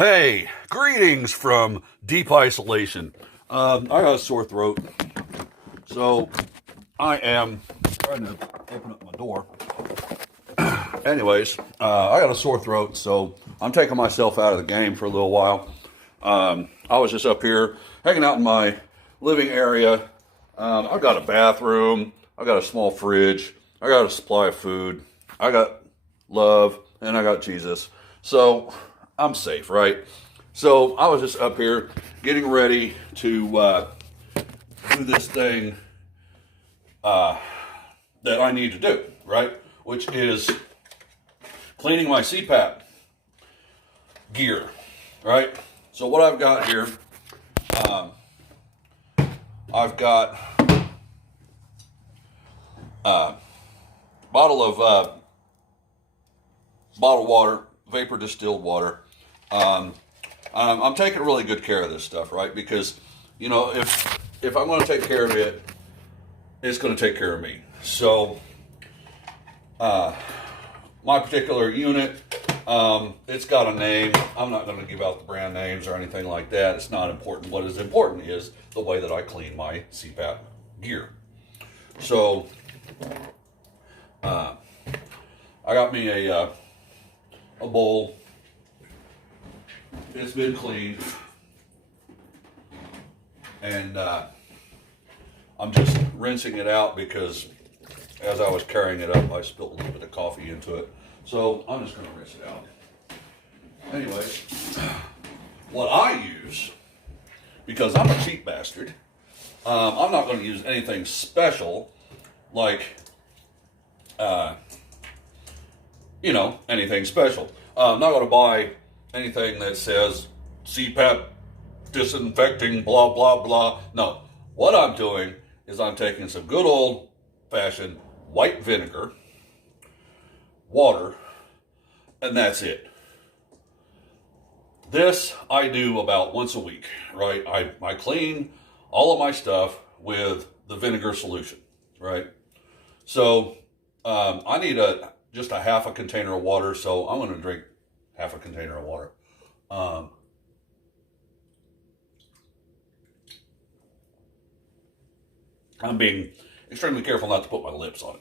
Hey, greetings from deep isolation. I got a sore throat, so I am trying to open up my door. Anyways, I got a sore throat, so I'm taking myself out of the game for a little while. I was just up here hanging out in my living area. I've got a bathroom, I got a small fridge, I got a supply of food, I got love, and I got Jesus. So I'm safe, right? So I was just up here getting ready to do this thing that I need to do, right? Which is cleaning my CPAP gear, right? So what I've got here, I've got a bottle of bottled water, vapor distilled water. I'm taking really good care of this stuff, right? Because, you know, if I'm going to take care of it, it's going to take care of me. So, my particular unit, it's got a name. I'm not going to give out the brand names or anything like that. It's not important. What is important is the way that I clean my CPAP gear. So, I got me a bowl. It's been cleaned, and I'm just rinsing it out because as I was carrying it up, I spilled a little bit of coffee into it. So I'm just going to rinse it out. Anyway, what I use, because I'm a cheap bastard, I'm not going to use anything special like, anything special. I'm not going to buy anything that says CPAP disinfecting, blah, blah, blah. No, what I'm doing is I'm taking some good old fashioned white vinegar, water, and that's it. This I do about once a week, right? I clean all of my stuff with the vinegar solution, right? So I need just a half a container of water, so I'm going to drink half a container of water. I'm being extremely careful not to put my lips on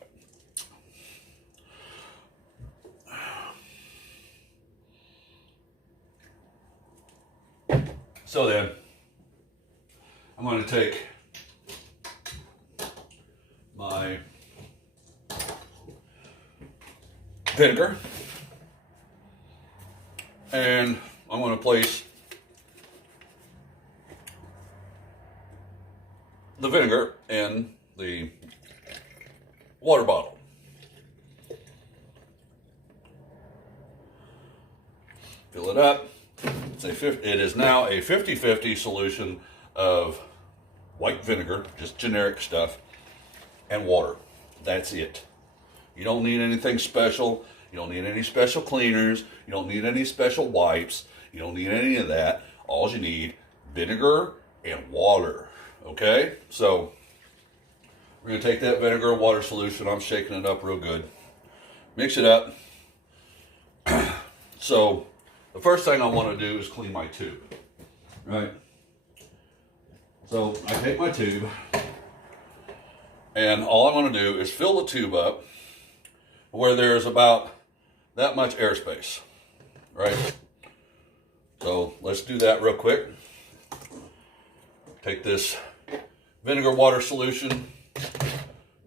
it. So then, I'm going to take my vinegar and I'm going to place the vinegar in the water bottle. Fill it up. It is now a 50-50 solution of white vinegar, just generic stuff, and water. That's it. You don't need anything special. You don't need any special cleaners. You don't need any special wipes. You don't need any of that. All you need, vinegar and water. Okay? So, we're going to take that vinegar and water solution. I'm shaking it up real good. Mix it up. So, the first thing I want to do is clean my tube. Right? So, I take my tube. And all I'm going to do is fill the tube up where there's about that much airspace, right? So let's do that real quick. Take this vinegar water solution,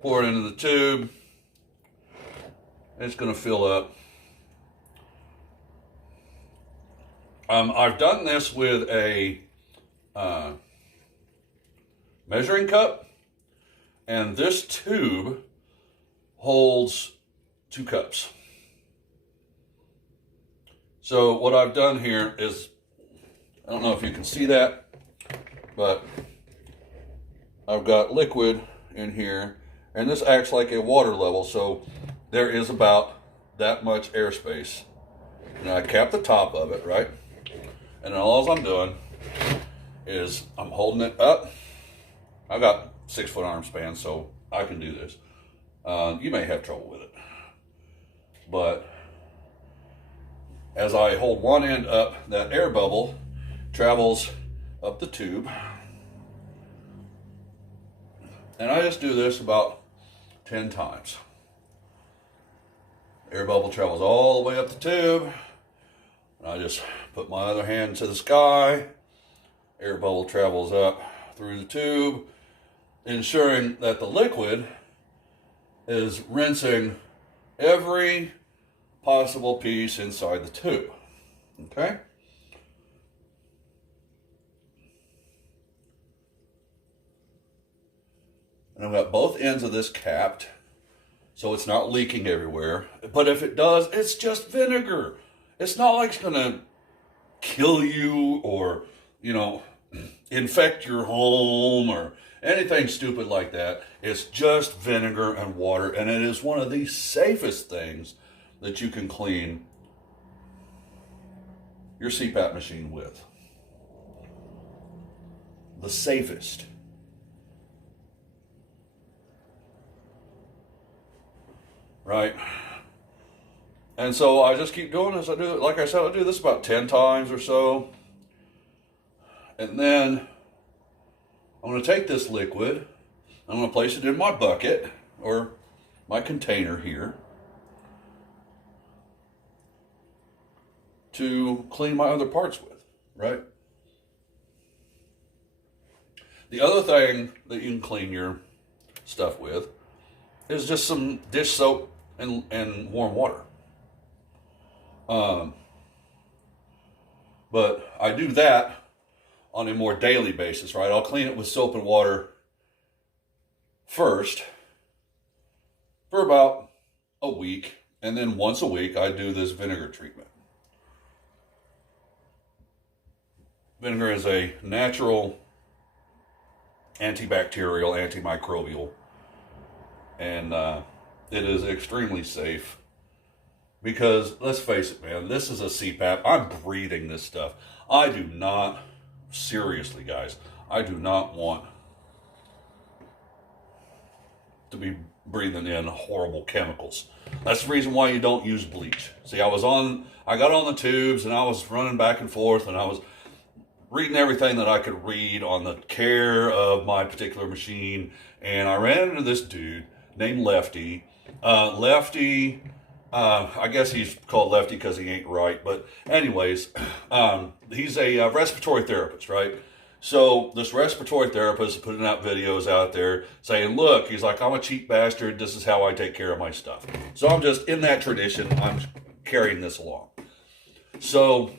pour it into the tube. It's going to fill up. I've done this with a measuring cup, and this tube holds 2 cups. So what I've done here is, I don't know if you can see that, but I've got liquid in here, and this acts like a water level, so there is about that much airspace. And I cap the top of it, right? And then all I'm doing is I'm holding it up. I've got 6-foot arm span, so I can do this. You may have trouble with it, but As I hold one end up, that air bubble travels up the tube. And I just do this about 10 times. Air bubble travels all the way up the tube. And I just put my other hand to the sky. Air bubble travels up through the tube, ensuring that the liquid is rinsing every possible piece inside the tube. Okay? And I've got both ends of this capped, so it's not leaking everywhere. But if it does, it's just vinegar. It's not like it's gonna kill you or, infect your home or anything stupid like that. It's just vinegar and water, and it is one of the safest things that you can clean your CPAP machine with. The safest. Right? And so I just keep doing this. Like I said, I do this about 10 times or so. And then I'm going to take this liquid, I'm going to place it in my bucket or my container here to clean my other parts with, right? The other thing that you can clean your stuff with is just some dish soap and warm water. But I do that on a more daily basis, right? I'll clean it with soap and water first for about a week, and then once a week I do this vinegar treatment. Vinegar is a natural antibacterial, antimicrobial, and it is extremely safe because, let's face it, man, this is a CPAP. I'm breathing this stuff. I do not, seriously, guys, I do not want to be breathing in horrible chemicals. That's the reason why you don't use bleach. See, I got on the tubes and I was running back and forth and I was reading everything that I could read on the care of my particular machine, and I ran into this dude named Lefty. Lefty, I guess he's called Lefty because he ain't right, but anyways, he's a respiratory therapist, right? So this respiratory therapist is putting out videos out there saying, look, he's like, I'm a cheap bastard, this is how I take care of my stuff. So I'm just, in that tradition, I'm carrying this along. So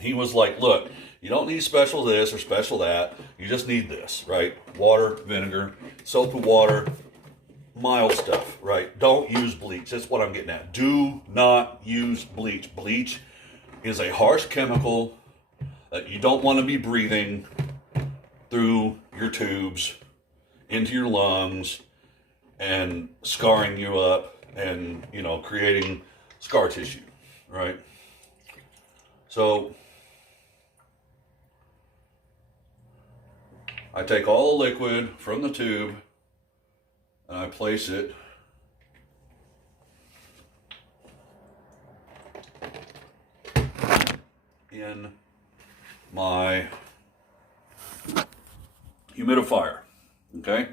he was like, look, you don't need special this or special that. You just need this, right? Water, vinegar, soap and water, mild stuff, right? Don't use bleach. That's what I'm getting at. Do not use bleach. Bleach is a harsh chemical that you don't want to be breathing through your tubes, into your lungs, and scarring you up and, creating scar tissue, right? So I take all the liquid from the tube and I place it in my humidifier. Okay?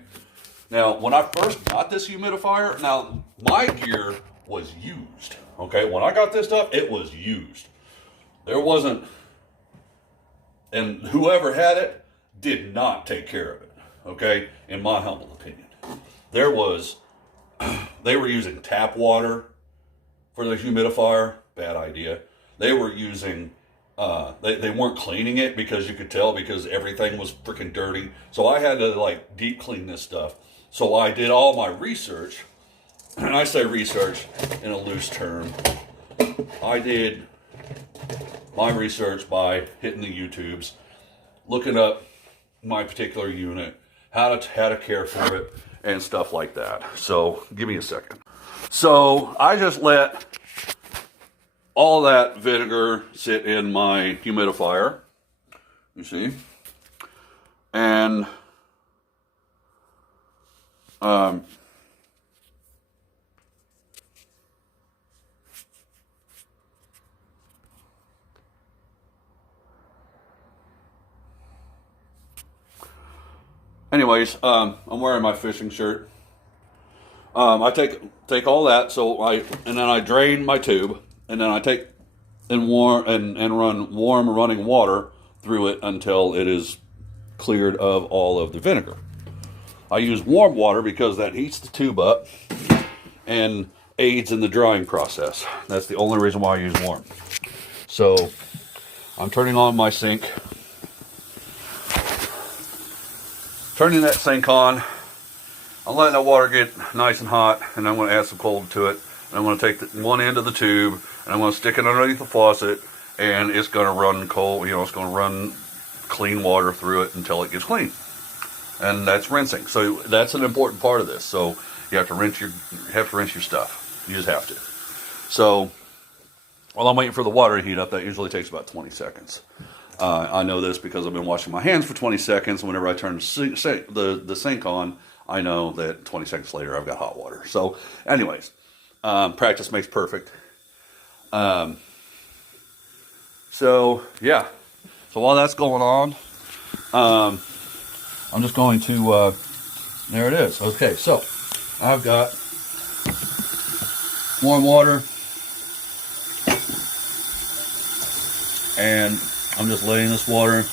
Now, when I first got this humidifier, now my gear was used. Okay? When I got this stuff, it was used. There wasn't, and whoever had it did not take care of it, okay, in my humble opinion. They were using tap water for the humidifier, bad idea. They were using, they weren't cleaning it because you could tell because everything was freaking dirty. So I had to deep clean this stuff. So I did all my research, and I say research in a loose term. I did my research by hitting the YouTubes, looking up my particular unit, how to care for it, and stuff like that. So give me a second. So I just let all that vinegar sit in my humidifier, you see, and anyways, I'm wearing my fishing shirt. I take all that, and then I drain my tube, and then I take and run warm running water through it until it is cleared of all of the vinegar. I use warm water because that heats the tube up and aids in the drying process. That's the only reason why I use warm. So I'm turning on my sink, turning that sink on. I'm letting that water get nice and hot, and I'm going to add some cold to it. And I'm going to take one end of the tube, and I'm going to stick it underneath the faucet, and it's going to run cold. It's going to run clean water through it until it gets clean. And that's rinsing. So that's an important part of this. So you have to rinse your stuff. You just have to. So while I'm waiting for the water to heat up, that usually takes about 20 seconds. I know this because I've been washing my hands for 20 seconds. Whenever I turn the sink on, I know that 20 seconds later I've got hot water. So anyways, practice makes perfect. So yeah. So while that's going on, I'm just going to, there it is. Okay, so I've got warm water, and I'm just letting this water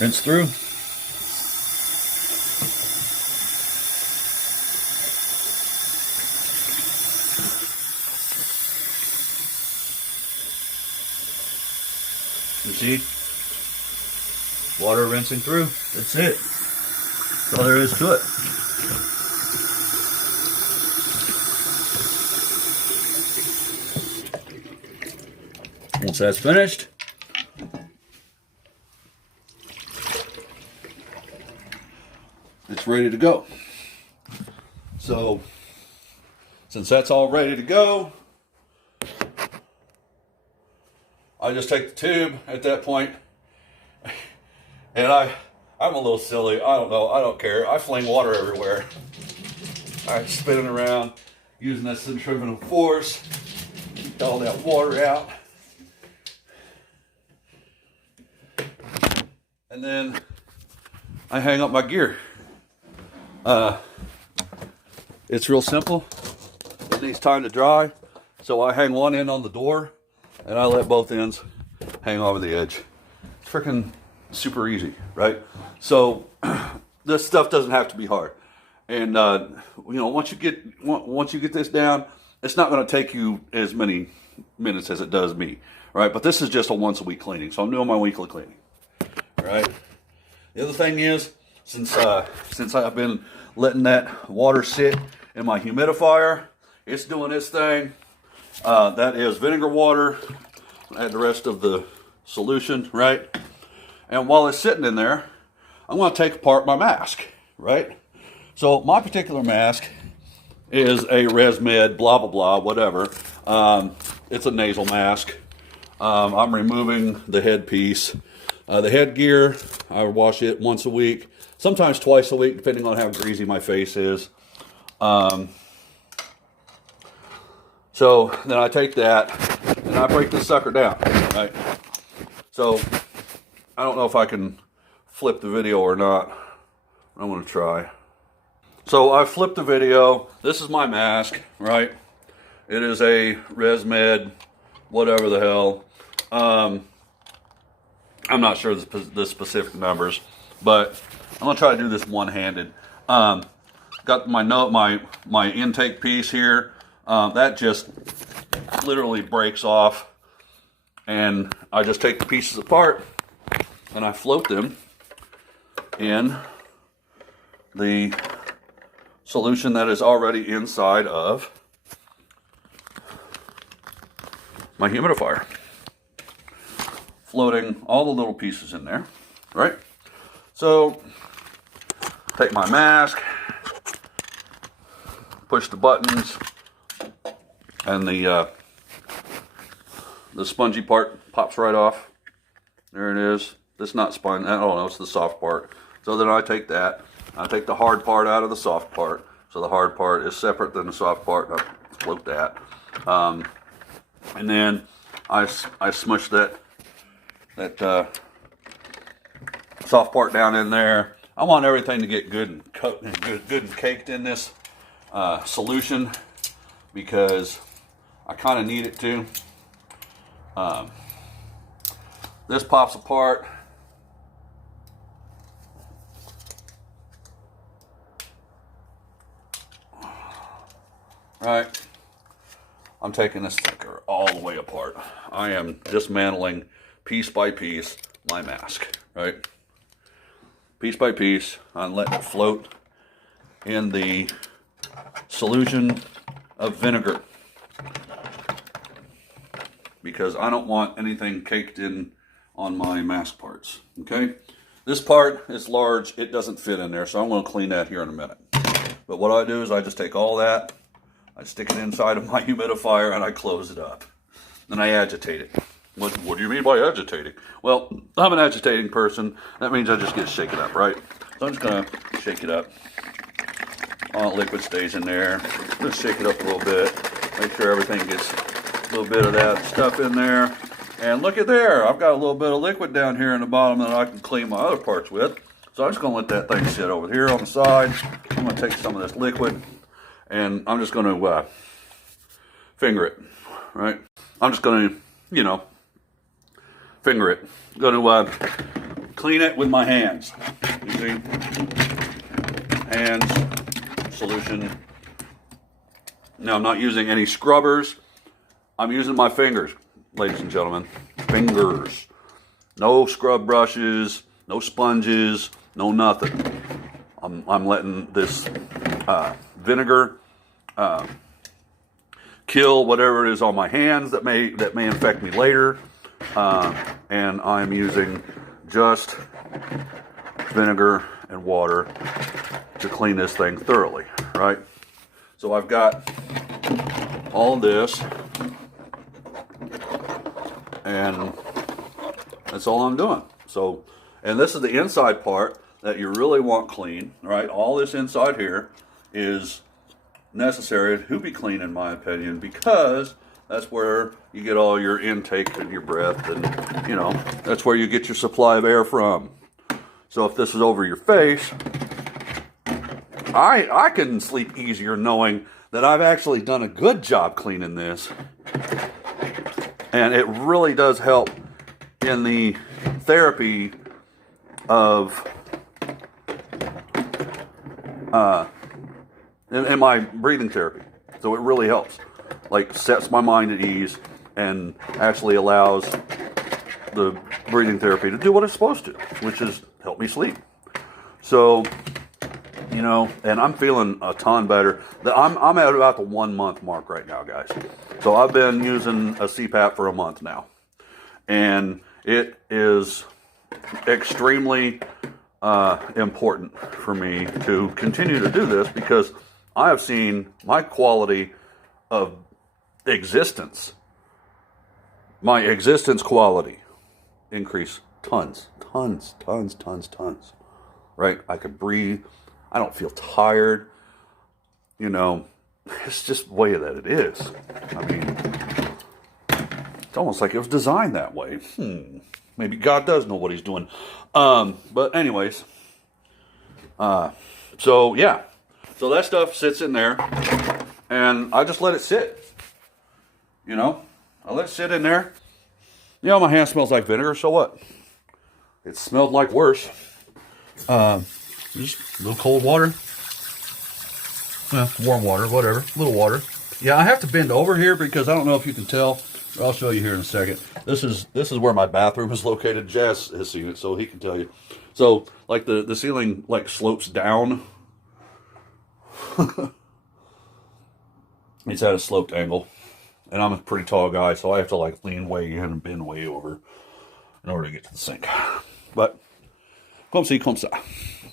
rinse through. You see? Water rinsing through. That's it. That's all there is to it. Once that's finished, it's ready to go. So, since that's all ready to go, I just take the tube at that point, and I'm a little silly. I don't know. I don't care. I fling water everywhere. I spin it around using that centrifugal force. Keep all that water out. And then I hang up my gear. It's real simple. It needs time to dry. So I hang one end on the door, and I let both ends hang over the edge. It's freaking super easy, right? So this stuff doesn't have to be hard. And once you get this down, it's not going to take you as many minutes as it does me, right? But this is just a once a week cleaning, so I'm doing my weekly cleaning, right? The other thing is, since I've been letting that water sit in my humidifier, it's doing its thing. That is vinegar water. Add the rest of the solution, right? And while it's sitting in there, I'm going to take apart my mask, right? So my particular mask is a ResMed, blah, blah, blah, whatever. It's a nasal mask. I'm removing the headpiece. The headgear, I wash it once a week, sometimes twice a week, depending on how greasy my face is. So then I take that and I break this sucker down, right? So I don't know if I can flip the video or not. I'm going to try. So I flipped the video. This is my mask, right? It is a ResMed, whatever the hell. I'm not sure the specific numbers, but I'm going to try to do this one-handed. Got my intake piece here. That just literally breaks off, and I just take the pieces apart and I float them in the solution that is already inside of my humidifier. Floating all the little pieces in there, right? So take my mask, push the buttons, and the spongy part pops right off. There it is. It's not sponge. Oh no, it's the soft part. So then I take that. I take the hard part out of the soft part. So the hard part is separate than the soft part. I float that, and then I smush that soft part down in there. I want everything to get good and good and caked in this solution, because I kind of need it to. This pops apart. Right. I'm taking this sucker all the way apart. I am dismantling piece by piece my mask, right? Piece by piece, I'm letting it float in the solution of vinegar, because I don't want anything caked in on my mask parts, okay? This part is large, it doesn't fit in there, so I'm gonna clean that here in a minute. But what I do is I just take all that, I stick it inside of my humidifier, and I close it up. Then I agitate it. What do you mean by agitating? Well, I'm an agitating person. That means I just get shaken up, right? So I'm just gonna shake it up. All that liquid stays in there. Just shake it up a little bit. Make sure everything gets a little bit of that stuff in there. And look at there, I've got a little bit of liquid down here in the bottom that I can clean my other parts with. So I'm just gonna let that thing sit over here on the side. I'm gonna take some of this liquid, and I'm just going to finger it, right? I'm just going to, you know, finger it. I'm going to clean it with my hands. You see? Hands, solution. Now, I'm not using any scrubbers. I'm using my fingers, ladies and gentlemen. Fingers. No scrub brushes, no sponges, no nothing. I'm letting this vinegar kill whatever it is on my hands that may infect me later, and I'm using just vinegar and water to clean this thing thoroughly, right? So I've got all this, and that's all I'm doing. So, and this is the inside part that you really want clean, right? All this inside here is necessary to be clean, in my opinion, because that's where you get all your intake and your breath, and you know, that's where you get your supply of air from. So if this is over your face, I can sleep easier knowing that I've actually done a good job cleaning this, and it really does help in the therapy of in my breathing therapy. So it really helps, like sets my mind at ease and actually allows the breathing therapy to do what it's supposed to, which is help me sleep. So, you know, and I'm feeling a ton better. I'm at about the 1 month mark right now, guys. So I've been using a CPAP for a month now, and it is extremely important for me to continue to do this, because I have seen my quality of existence, my existence quality increase tons, right? I can breathe. I don't feel tired. You know, it's just the way that it is. I mean, it's almost like it was designed that way. Maybe God does know what he's doing. But anyways, so yeah. So that stuff sits in there, and I just let it sit. You know, I let it sit in there. You know, my hand smells like vinegar, so what? It smelled like worse. Just a little cold water. Well, warm water, whatever. A little water. Yeah, I have to bend over here because I don't know if you can tell. I'll show you here in a second. This is where my bathroom is located. Jazz has seen it, so he can tell you. So, like the ceiling like slopes down. It's at a sloped angle, and I'm a pretty tall guy, so I have to like lean way in and bend way over in order to get to the sink. But comme ci, comme ça.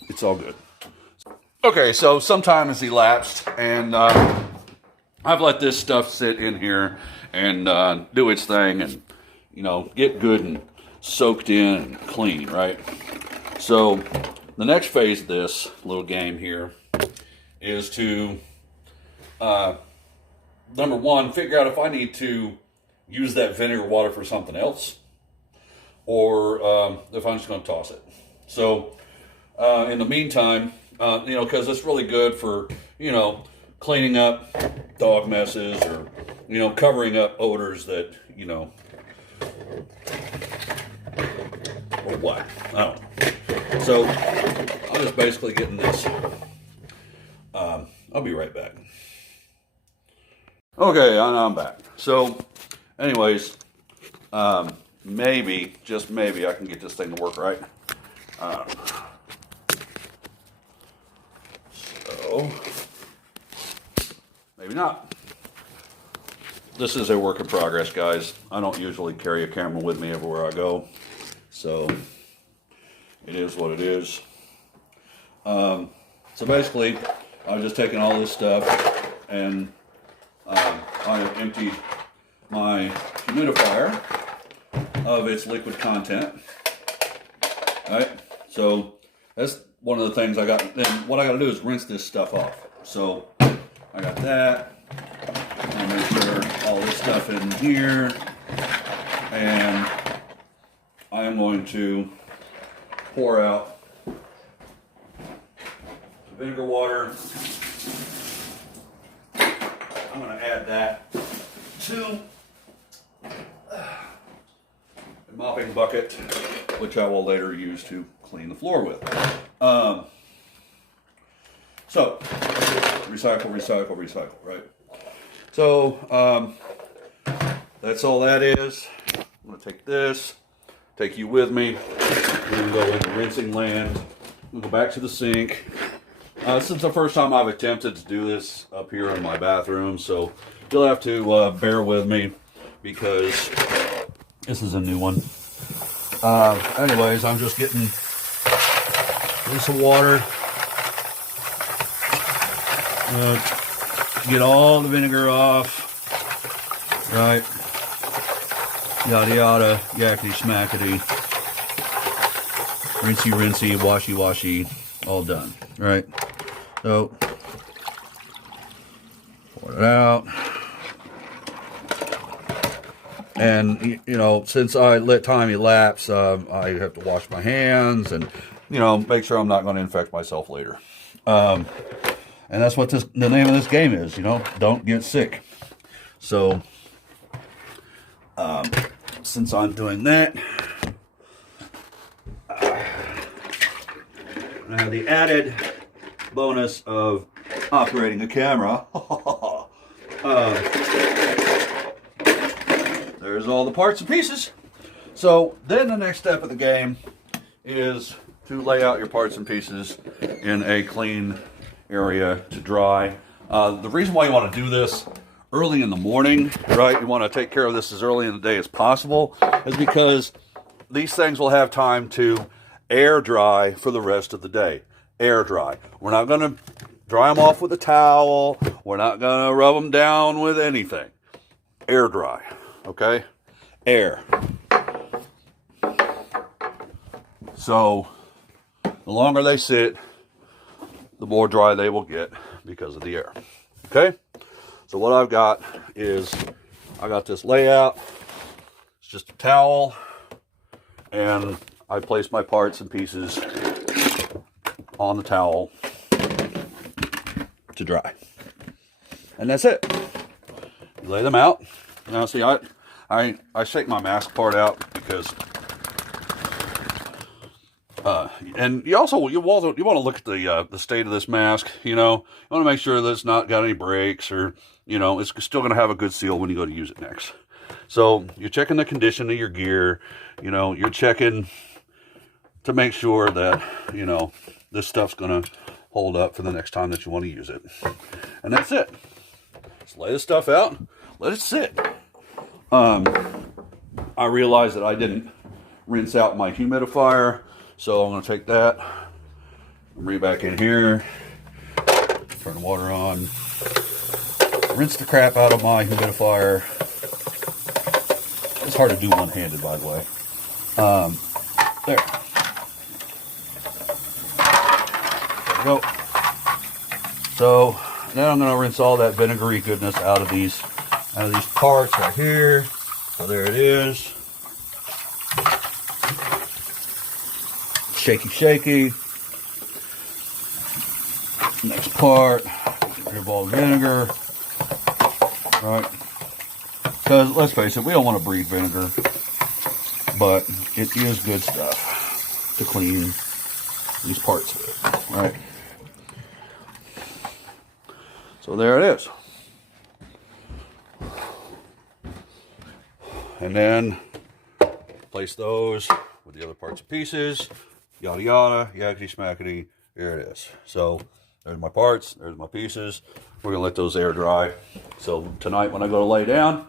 It's all good. Okay, so some time has elapsed, and I've let this stuff sit in here and do its thing, and you know, get good and soaked in and clean, right? So the next phase of this little game here is to number one, figure out if I need to use that vinegar water for something else, or if I'm just going to toss it. So in the meantime, you know, because it's really good for, you know, cleaning up dog messes or, you know, covering up odors that, you know, or what, I don't know. So I'm just basically getting this. I'll be right back. Okay, I'm back. So anyways, maybe, just maybe, I can get this thing to work right. So, maybe not. This is a work in progress, guys. I don't usually carry a camera with me everywhere I go. So, it is what it is. So basically, I was just taking all this stuff and I have emptied my humidifier of its liquid content. Alright, so that's one of the things I got. Then what I got to do is rinse this stuff off. So I got that. I'll make sure all this stuff in here. And I am going to pour out the vinegar water. I'm going to add that to a mopping bucket, which I will later use to clean the floor with. So, recycle, recycle, recycle, right? So, that's all that is. I'm going to take this, take you with me. We're going to go into rinsing land. We'll go back to the sink. This is the first time I've attempted to do this up here in my bathroom, so you'll have to bear with me because this is a new one. Anyways, I'm just getting some water. Get all the vinegar off. Right. Yada yada, yakety smackety. Rinsey rinsey, washy washy, all done. Right. So, pour it out. And, you know, since I let time elapse, I have to wash my hands and, you know, make sure I'm not going to infect myself later. And that's what the name of this game is, you know, don't get sick. So, since I'm doing that, I have the added bonus of operating a camera. There's all the parts and pieces. So then the next step of the game is to lay out your parts and pieces in a clean area to dry. The reason why you want to do this early in the morning, right? You want to take care of this as early in the day as possible, is because these things will have time to air dry for the rest of the day. Air dry. We're not going to dry them off with a towel. We're not going to rub them down with anything. Air dry. Okay? Air. So, the longer they sit, the more dry they will get because of the air. Okay? So what I've got is, I got this layout. It's just a towel. And I place my parts and pieces on the towel to dry. And that's it. You lay them out. Now see, I shake my mask part out because and you want to look at the state of this mask. You know, you want to make sure that it's not got any breaks, or you know, it's still going to have a good seal when you go to use it next. So you're checking the condition of your gear. You know, you're checking to make sure that, you know, this stuff's going to hold up for the next time that you want to use it. And that's it. Just lay this stuff out, let it sit. I realized that I didn't rinse out my humidifier, so I'm going to take that, bring it back in here, turn the water on, rinse the crap out of my humidifier. It's hard to do one-handed, by the way. There. There we go. So now I'm going to rinse all that vinegary goodness out of these parts right here. So there it is. shaky, shaky. Next part, your ball vinegar, right? Because let's face it, we don't want to breathe vinegar, but it is good stuff to clean these parts with, right? So there it is. And then place those with the other parts and pieces, yada yada, yakety smackety, here it is. So there's my parts, there's my pieces. We're gonna let those air dry. So tonight when I go to lay down,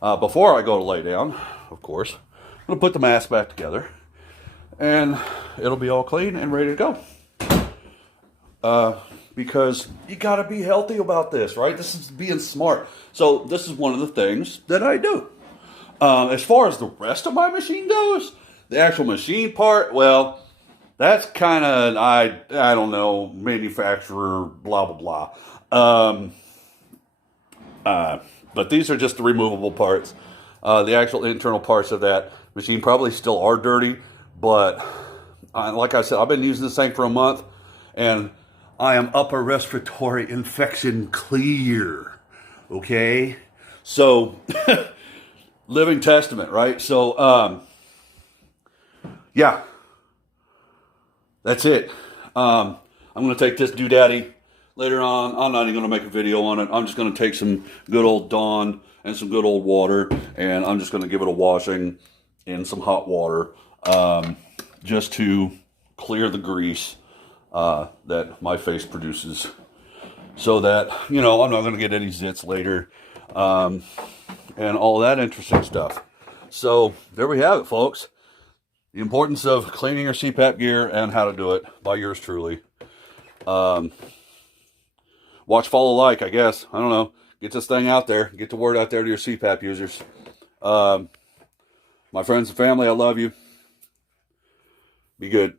before I go to lay down, of course, I'm gonna put the mask back together and it'll be all clean and ready to go. Because you gotta be healthy about this, right? This is being smart. So this is one of the things that I do. As far as the rest of my machine goes, the actual machine part, well, that's kind of, I don't know, manufacturer, blah, blah, blah. But these are just the removable parts. The actual internal parts of that machine probably still are dirty, but like I said, I've been using this thing for a month, and I am upper respiratory infection clear, okay? So, living testament, right? So, yeah, that's it. I'm going to take this doodaddy later on. I'm not even going to make a video on it. I'm just going to take some good old Dawn and some good old water, and I'm just going to give it a washing in some hot water, just to clear the grease that my face produces, so that, you know, I'm not going to get any zits later, and all that interesting stuff. So there we have it, folks. The importance of cleaning your CPAP gear and how to do it by yours truly. Watch, follow, like, I guess. I don't know. Get this thing out there. Get the word out there to your CPAP users. My friends and family, I love you. Be good.